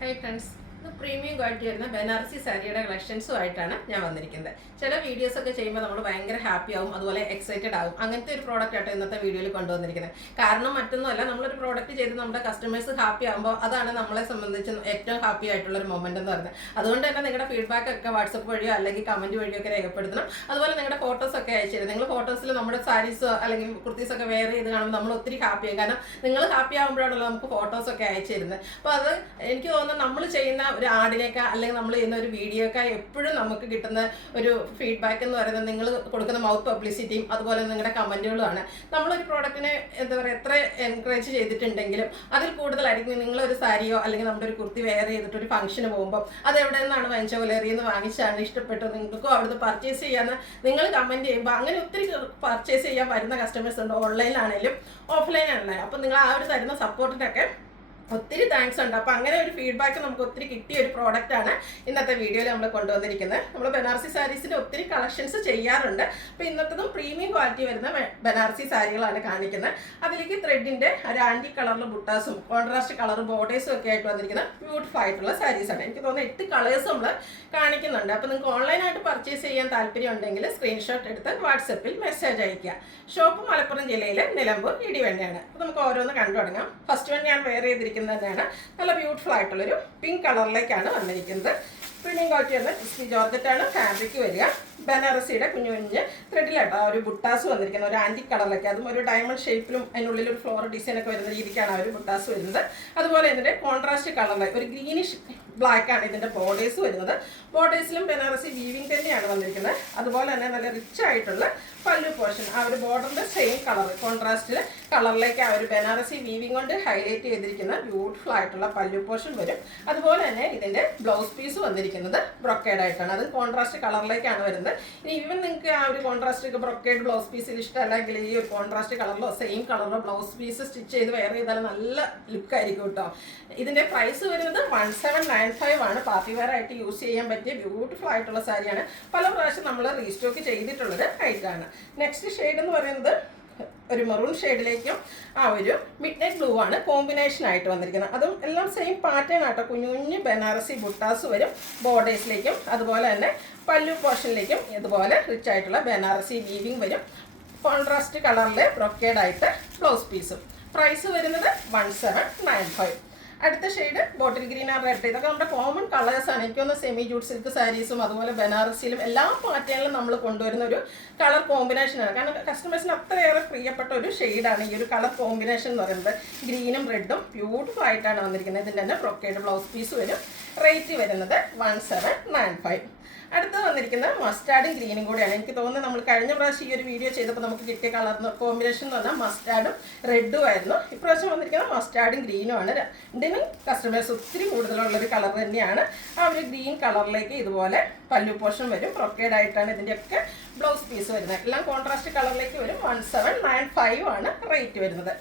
Hi friends. Premium quality വരുന്ന ബനാറസി സാരിയുടെ കളക്ഷൻസുമായിട്ടാണ് ഞാൻ വന്നിരിക്കുന്നത്. ചില വീഡിയോസ് ഒക്കെ ചെയ്യുമ്പോൾ നമ്മൾ ഭയങ്കര ഹാപ്പി ആവും, അതുപോലെ എക്സൈറ്റഡ് ആവും. അങ്ങനത്തെ ഒരു പ്രോഡക്റ്റ് ആയിട്ട് ഇന്നത്തെ വീഡിയോയിൽ കൊണ്ടുവന്നിരിക്കുന്നത്. കാരണം മറ്റൊന്നുമല്ല, നമ്മളൊരു പ്രോഡക്റ്റ് ചെയ്ത് നമ്മുടെ കസ്റ്റമേഴ്സ് ഹാപ്പി ആകുമ്പോൾ അതാണ് നമ്മളെ സംബന്ധിച്ച് ഏറ്റവും ഹാപ്പി ആയിട്ടുള്ള ഒരു മൊമെന്റ് എന്ന് പറയുന്നത്. അതുകൊണ്ട് തന്നെ നിങ്ങളുടെ ഫീഡ്ബാക്ക് ഒക്കെ വാട്സപ്പ് വഴിയോ അല്ലെങ്കിൽ കമന്റ് വഴിയോ ഒക്കെ രേഖപ്പെടുത്തണം. അതുപോലെ നിങ്ങളുടെ ഫോട്ടോസ് ഒക്കെ അയച്ചു തരും. നിങ്ങൾ ഫോട്ടോസിൽ നമ്മുടെ സാരീസോ അല്ലെങ്കിൽ കുർത്തീസ് ഒക്കെ വെയർ ചെയ്ത് കാണുമ്പോൾ നമ്മൾ ഒത്തിരി ഹാപ്പി ആവും. കാരണം നിങ്ങൾ ഹാപ്പി ആകുമ്പോഴാണല്ലോ നമുക്ക് ഫോട്ടോസ് ഒക്കെ അയച്ചു തരുന്നത്. അപ്പോൾ അത് എനിക്ക് തോന്നുന്നു നമ്മൾ ചെയ്യുന്ന ഒരു ആഡിനൊക്കെ അല്ലെങ്കിൽ നമ്മൾ ചെയ്യുന്ന ഒരു വീഡിയോയൊക്കെ എപ്പോഴും നമുക്ക് കിട്ടുന്ന ഒരു ഫീഡ്ബാക്ക് എന്ന് പറയുന്നത് നിങ്ങൾ കൊടുക്കുന്ന മൗത്ത് പബ്ലിസിറ്റിയും അതുപോലെ നിങ്ങളുടെ കമന്റുകളുമാണ്. നമ്മളൊരു പ്രോഡക്റ്റിനെ എന്താ പറയുക എത്ര എൻകറേജ് ചെയ്തിട്ടുണ്ടെങ്കിലും അതിൽ കൂടുതലായിരിക്കും നിങ്ങളൊരു സാരിയോ അല്ലെങ്കിൽ നമ്മുടെ ഒരു കുർത്തി വെയർ ചെയ്തിട്ട് ഒരു ഫംഗ്ഷന് പോകുമ്പോൾ അത് എവിടെ നിന്നാണ് വഞ്ചോലേറിയെന്ന് വാങ്ങിച്ചാണ് ഇഷ്ടപ്പെട്ടു നിങ്ങൾക്കും അവിടുന്ന് പർച്ചേസ് ചെയ്യാന്ന് നിങ്ങൾ കമന്റ് ചെയ്യുമ്പോൾ അങ്ങനെ ഒത്തിരി പർച്ചേസ് ചെയ്യാൻ വരുന്ന കസ്റ്റമേഴ്സ് ഉണ്ട്, ഓൺലൈനാണെങ്കിലും ഓഫ്ലൈൻ ആണെങ്കിലും. അപ്പം നിങ്ങൾ ആ ഒരു തരുന്ന സപ്പോർട്ടിനൊക്കെ ഒത്തിരി താങ്ക്സ് ഉണ്ട്. അപ്പോൾ അങ്ങനെ ഒരു ഫീഡ്ബാക്ക് നമുക്ക് ഒത്തിരി കിട്ടിയ ഒരു പ്രോഡക്റ്റാണ് ഇന്നത്തെ വീഡിയോയിൽ നമ്മൾ കൊണ്ടുവന്നിരിക്കുന്നത്. നമ്മൾ ബനാറസി സാരീസിൻ്റെ ഒത്തിരി കളക്ഷൻസ് ചെയ്യാറുണ്ട്. അപ്പോൾ ഇന്നത്തതും പ്രീമിയം ക്വാളിറ്റി വരുന്ന ബനാറസി സാരികളാണ് കാണിക്കുന്നത്. അതിലേക്ക് ത്രെഡിൻ്റെ ഒരു ആൻറ്റി കളറിൽ ബുട്ടാസും കോൺട്രാസ്റ്റ് കളർ ബോർഡേഴ്സും ഒക്കെ ആയിട്ട് വന്നിരിക്കുന്ന ബ്യൂട്ടിഫുൾ ആയിട്ടുള്ള സാരീസാണ്. എനിക്ക് തോന്നുന്നു 8 കളേഴ്സ് നമ്മൾ കാണിക്കുന്നുണ്ട്. അപ്പോൾ നിങ്ങൾക്ക് ഓൺലൈനായിട്ട് പർച്ചേസ് ചെയ്യാൻ താല്പര്യം ഉണ്ടെങ്കിൽ സ്ക്രീൻഷോട്ട് എടുത്ത് വാട്സപ്പിൽ മെസ്സേജ് അയയ്ക്കുക. ഷോപ്പ് മലപ്പുറം ജില്ലയിലെ നിലമ്പൂർ ഇടിവണ്ടിയാണ്. അപ്പോൾ നമുക്ക് ഓരോന്ന് കണ്ടു തുടങ്ങാം. ഫസ്റ്റ് വൺ ഞാൻ വെയർ ചെയ്തിരിക്കുന്നത് തന്നെയാണ്. നല്ല ബ്യൂട്ടിഫുൾ ആയിട്ടുള്ളൊരു പിങ്ക് കളറിലേക്കാണ് വന്നിരിക്കുന്നത്. പ്രീമിയം ക്വാളിറ്റി വരുന്ന ക്രിസ്പി ജോർജറ്റാണ് ഫാബ്രിക് വരിക. ബനാറസിയുടെ കുഞ്ഞു കുഞ്ഞ് ത്രെഡിലാട്ടോ ഒരു ബുട്ടാസ് വന്നിരിക്കുന്നത്, ഒരു ആൻറ്റിക് കളറിലൊക്കെ, അതും ഒരു ഡയമണ്ട് ഷേപ്പിലും അതിനുള്ളിൽ ഒരു ഫ്ലോറൽ ഡിസൈൻ ഒക്കെ വരുന്ന രീതിക്കാണ് ആ ഒരു ബുട്ടാസ് വരുന്നത്. അതുപോലെ ഇതിൻ്റെ കോൺട്രാസ്റ്റ് കളറിൽ ഒരു ഗ്രീനിഷ് ബ്ലാക്ക് ആണ് ഇതിൻ്റെ ബോർഡേഴ്സ് വരുന്നത്. ബോർഡേഴ്സിലും ബനാറസി വീവിങ് തന്നെയാണ് വന്നിരിക്കുന്നത്. അതുപോലെ തന്നെ നല്ല റിച്ച് ആയിട്ടുള്ള പല്ലു പോർഷൻ, ആ ഒരു ബോർഡറിൻ്റെ സെയിം കളർ കോൺട്രാസ്റ്റിൽ കളറിലേക്ക് ആ ഒരു ബനാറസി വീവിങ് കൊണ്ട് ഹൈലൈറ്റ് ചെയ്തിരിക്കുന്ന ബ്യൂട്ടിഫുൾ ആയിട്ടുള്ള പല്ലു പോർഷൻ വരും. അതുപോലെ തന്നെ ഇതിൻ്റെ ബ്ലൗസ് പീസ് വന്നിരിക്കുന്നത് ബ്രൊക്കേഡ് ആയിട്ടാണ്, അത് കോൺട്രാസ്റ്റ് കളറിലേക്കാണ് വരുന്നത്. ഇനി ഈവൻ നിങ്ങൾക്ക് ആ ഒരു കോൺട്രാസ്റ്റ് ബ്രൊക്കേഡ് ബ്ലൗസ് പീസിൽ ഇഷ്ടമല്ലെങ്കിൽ ഈ ഒരു കോൺട്രാസ്റ്റ് കളറിലോ സെയിം കളറിലോ ബ്ലൗസ് പീസ് സ്റ്റിച്ച് ചെയ്ത് വെയർ ചെയ്താൽ നല്ല ലുക്കായിരിക്കും കേട്ടോ. ഇതിൻ്റെ പ്രൈസ് വരുന്നത് 1795 ആണ്. പാർട്ടി വെയർ ആയിട്ട് യൂസ് ചെയ്യാൻ പറ്റിയ ബ്യൂട്ടിഫുൾ ആയിട്ടുള്ള സാരിയാണ്. പല പ്രാവശ്യം നമ്മൾ റീസ്റ്റോക്ക് ചെയ്തിട്ടുള്ളൊരു ഐറ്റാണ്. നെക്സ്റ്റ് ഷെയ്ഡ് എന്ന് പറയുന്നത് ഒരു മെറൂൺ ഷെയ്ഡിലേക്കും ആ ഒരു മിഡ് നൈറ്റ് ബ്ലൂ ആണ് കോമ്പിനേഷൻ ആയിട്ട് വന്നിരിക്കുന്നത്. അതും എല്ലാം സെയിം പാറ്റേൺ ആട്ടോ. കുഞ്ഞു കുഞ്ഞ് ബനാറസി ബുട്ടാസ് വരും ബോർഡേഴ്സിലേക്കും. അതുപോലെ തന്നെ പല്ലു പോർഷനിലേക്കും ഇതുപോലെ റിച്ച് ആയിട്ടുള്ള ബനാറസി വീവിങ് വരും. കോൺട്രാസ്റ്റ് കളറിൽ ബ്രൊക്കേഡ് ആയിട്ട് ബ്ലൗസ് പീസും. പ്രൈസ് വരുന്നത് 1795. അടുത്ത shade bottle green or red. ഇതൊക്കെ നമ്മുടെ കോമൺ കളേഴ്സാണ്. എനിക്കൊന്ന് സെമി ജൂട്ട് സിൽക്ക് സാരീസും അതുപോലെ ബനാറസിയിലും എല്ലാ പാറ്റേണിലും നമ്മൾ കൊണ്ടുവരുന്ന ഒരു കളർ കോമ്പിനേഷനാണ്. കാരണം കസ്റ്റമേഴ്സിന് അത്രയേറെ പ്രിയപ്പെട്ട ഒരു ഷെയ്ഡാണ് ഈ ഒരു കളർ കോമ്പിനേഷൻ എന്ന് പറയുന്നത്. ഗ്രീനും റെഡും ബ്യൂട്ടിഫുൾ ആയിട്ടാണ് വന്നിരിക്കുന്നത്. ഇതിൻ്റെ തന്നെ ബ്രൊക്കേഡ് ബ്ലൗസ് പീസ് വരും. റേറ്റ് വരുന്നത് 1795. അടുത്ത് വന്നിരിക്കുന്നത് മസ്റ്റാർഡും ഗ്രീനും കൂടിയാണ്. എനിക്ക് തോന്നുന്നത് നമ്മൾ കഴിഞ്ഞ പ്രാവശ്യം ഈ ഒരു വീഡിയോ ചെയ്തപ്പോൾ നമുക്ക് കിട്ടിയ കളർ കോമ്പിനേഷൻ എന്ന് പറഞ്ഞാൽ മസ്റ്റാർഡും റെഡും ആയിരുന്നു. ഇപ്രാവശ്യം വന്നിരിക്കുന്നത് മസ്റ്റാർഡും ഗ്രീനും ആണ്. രണ്ടിനും കസ്റ്റമേഴ്സ് ഒത്തിരി കൂടുതലുള്ളൊരു കളർ തന്നെയാണ്. ആ ഒരു ഗ്രീൻ കളറിലേക്ക് ഇതുപോലെ പല്ലു പോർഷൻ വരും. ബ്രൊക്കേഡ് ആയിട്ടാണ് ഇതിൻ്റെയൊക്കെ ബ്ലൗസ് പീസ് വരുന്നത്. എല്ലാം കോൺട്രാസ്റ്റ് കളറിലേക്ക് വരും. 1795 ആണ് റേറ്റ് വരുന്നത്.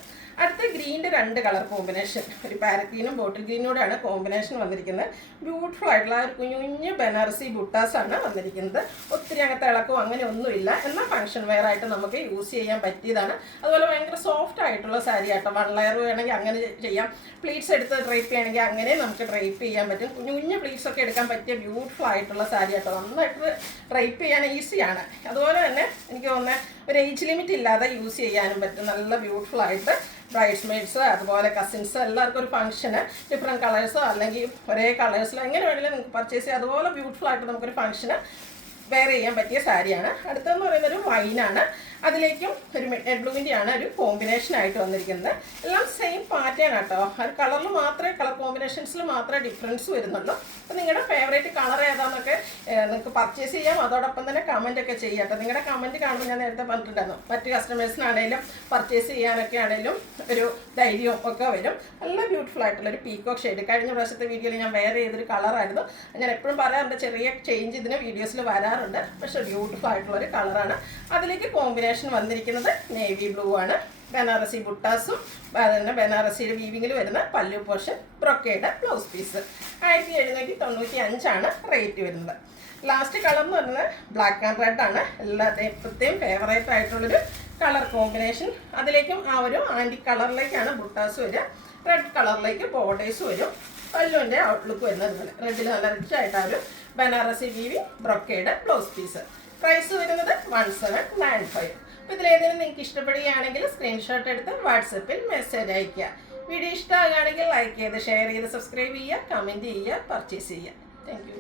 അടുത്ത ഗ്രീൻ്റെ 2 കളർ കോമ്പിനേഷൻ, ഒരു പാരറ്റ് ഗ്രീനും ബോട്ടിൽ ഗ്രീനോടാണ് കോമ്പിനേഷൻ വന്നിരിക്കുന്നത്. ബ്യൂട്ടിഫുൾ ആയിട്ടുള്ള ഒരു കുഞ്ഞു കുഞ്ഞ് ബനാറസി ബുട്ടാസാണ് വന്നിരിക്കുന്നത്. ഒത്തിരി അങ്ങനത്തെ ഇളക്കവും അങ്ങനെ ഒന്നുമില്ല. എന്നാൽ ഫംഗ്ഷൻ വെയർ ആയിട്ട് നമുക്ക് യൂസ് ചെയ്യാൻ പറ്റിയതാണ്. അതുപോലെ ഭയങ്കര സോഫ്റ്റ് ആയിട്ടുള്ള സാരി ആട്ടോ. 1 ലെയർ വേണമെങ്കിൽ അങ്ങനെ ചെയ്യാം. പ്ലീറ്റ്സ് എടുത്ത് ഡ്രൈപ്പ് ചെയ്യണമെങ്കിൽ അങ്ങനെ നമുക്ക് ഡ്രൈപ്പ് ചെയ്യാൻ പറ്റും. കുഞ്ഞു കുഞ്ഞു പ്ലീറ്റ്സ് ഒക്കെ എടുക്കാൻ പറ്റിയ ബ്യൂട്ടിഫുൾ ആയിട്ടുള്ള സാരി ആട്ടോ. നന്നായിട്ട് ഡ്രൈപ്പ് ചെയ്യാൻ ഈസിയാണ്. അതുപോലെ തന്നെ എനിക്ക് തോന്നുന്നത് ഒരു ഏജ് ലിമിറ്റ് ഇല്ലാതെ യൂസ് ചെയ്യാനും പറ്റും. നല്ല ബ്യൂട്ടിഫുൾ ആയിട്ട് ബ്രൈഡ്സ് മെയ്ഡ്സ് അതുപോലെ കസിൻസ് എല്ലാവർക്കും ഒരു ഫംഗ്ഷന് ഡിഫറെൻറ്റ് കളേഴ്സോ അല്ലെങ്കിൽ ഒരേ കളേഴ്സിലോ എങ്ങനെ വേണമെങ്കിലും നിങ്ങൾക്ക് പർച്ചേസ് ചെയ്യാം. അതുപോലെ ബ്യൂട്ടിഫുൾ ആയിട്ട് നമുക്കൊരു ഫംഗ്ഷന് വെയർ ചെയ്യാൻ പറ്റിയ സാരിയാണ്. അടുത്തെന്ന് പറയുന്നത് ഒരു വൈനാണ്. അതിലേക്കും ഒരു മിഡ് നൈറ്റ് ബ്ലൂവിൻ്റെയാണ് ഒരു കോമ്പിനേഷൻ ആയിട്ട് വന്നിരിക്കുന്നത്. എല്ലാം സെയിം പാറ്റേൺ ആട്ടോ. ആ കളറിൽ മാത്രമേ കളർ കോമ്പിനേഷൻസിൽ മാത്രമേ ഡിഫറൻസ് വരുന്നുള്ളൂ. അപ്പോൾ നിങ്ങളുടെ ഫേവറേറ്റ് കളർ ഏതാണെന്നൊക്കെ നിങ്ങൾക്ക് പർച്ചേസ് ചെയ്യാം. അതോടൊപ്പം തന്നെ കമൻ്റ് ഒക്കെ ചെയ്യാം കേട്ടോ. നിങ്ങളുടെ കമൻറ്റ് കാണുമ്പോൾ ഞാൻ നേരത്തെ പറഞ്ഞിട്ടുണ്ടായിരുന്നു മറ്റ് കസ്റ്റമേഴ്സിനാണെങ്കിലും പർച്ചേസ് ചെയ്യാനൊക്കെ ആണെങ്കിലും ഒരു ധൈര്യവും ഒക്കെ വരും. നല്ല ബ്യൂട്ടിഫുൾ ആയിട്ടുള്ളൊരു പീക്കോക്ക് ഷെയ്ഡ്. കഴിഞ്ഞ പ്രാവശ്യത്തെ വീഡിയോയിൽ ഞാൻ വെയർ ചെയ്തൊരു കളറായിരുന്നു. ഞാൻ എപ്പോഴും പറയാറുണ്ട് ചെറിയ ചേഞ്ച് ഇതിന് വീഡിയോസിൽ വരാറുണ്ട്. പക്ഷേ ബ്യൂട്ടിഫുൾ ആയിട്ടുള്ളൊരു കളറാണ്. അതിലേക്ക് കോമ്പിനേഷൻ വന്നിരിക്കുന്നത് നേവി ബ്ലൂ ആണ്. ബനാറസി ബുട്ടാസും അതുതന്നെ ബനാറസിയുടെ വീവിങ്ങിൽ വരുന്ന പല്ലു പോർഷൻ ബ്രൊക്കേഡ് ബ്ലൗസ് പീസ്. 1795 ആണ് റേറ്റ് വരുന്നത്. ലാസ്റ്റ് കളർ എന്ന് പറയുന്നത് ബ്ലാക്ക് ആൻഡ് റെഡ് ആണ്. എല്ലാത്തെയും ഫേവറേറ്റ് ആയിട്ടുള്ളൊരു കളർ കോമ്പിനേഷൻ. അതിലേക്കും ആ ഒരു ആൻറ്റി കളറിലേക്കാണ് ബുട്ടാസ് വരിക. റെഡ് കളറിലേക്ക് ബോർഡേഴ്സ് വരും. പല്ലുവിൻ്റെ ഔട്ട്ലുക്ക് വരുന്നത് പോലെ റെഡിൽ നല്ല റിച്ച് ആയിട്ട് ഒരു ബനാറസി വീവി ബ്രൊക്കേഡ് ബ്ലൗസ് പീസ്. പ്രൈസ് വരുന്നത് 1795. അപ്പോൾ ഇതിലേതെങ്കിലും നിങ്ങൾക്ക് ഇഷ്ടപ്പെടുകയാണെങ്കിൽ സ്ക്രീൻഷോട്ട് എടുത്ത് വാട്സപ്പിൽ മെസ്സേജ് അയയ്ക്കുക. വീഡിയോ ഇഷ്ടമാകുകയാണെങ്കിൽ ലൈക്ക് ചെയ്ത് ഷെയർ ചെയ്ത് സബ്സ്ക്രൈബ് ചെയ്യുക, കമൻറ്റ് ചെയ്യുക, പർച്ചേസ് ചെയ്യുക. Thank you.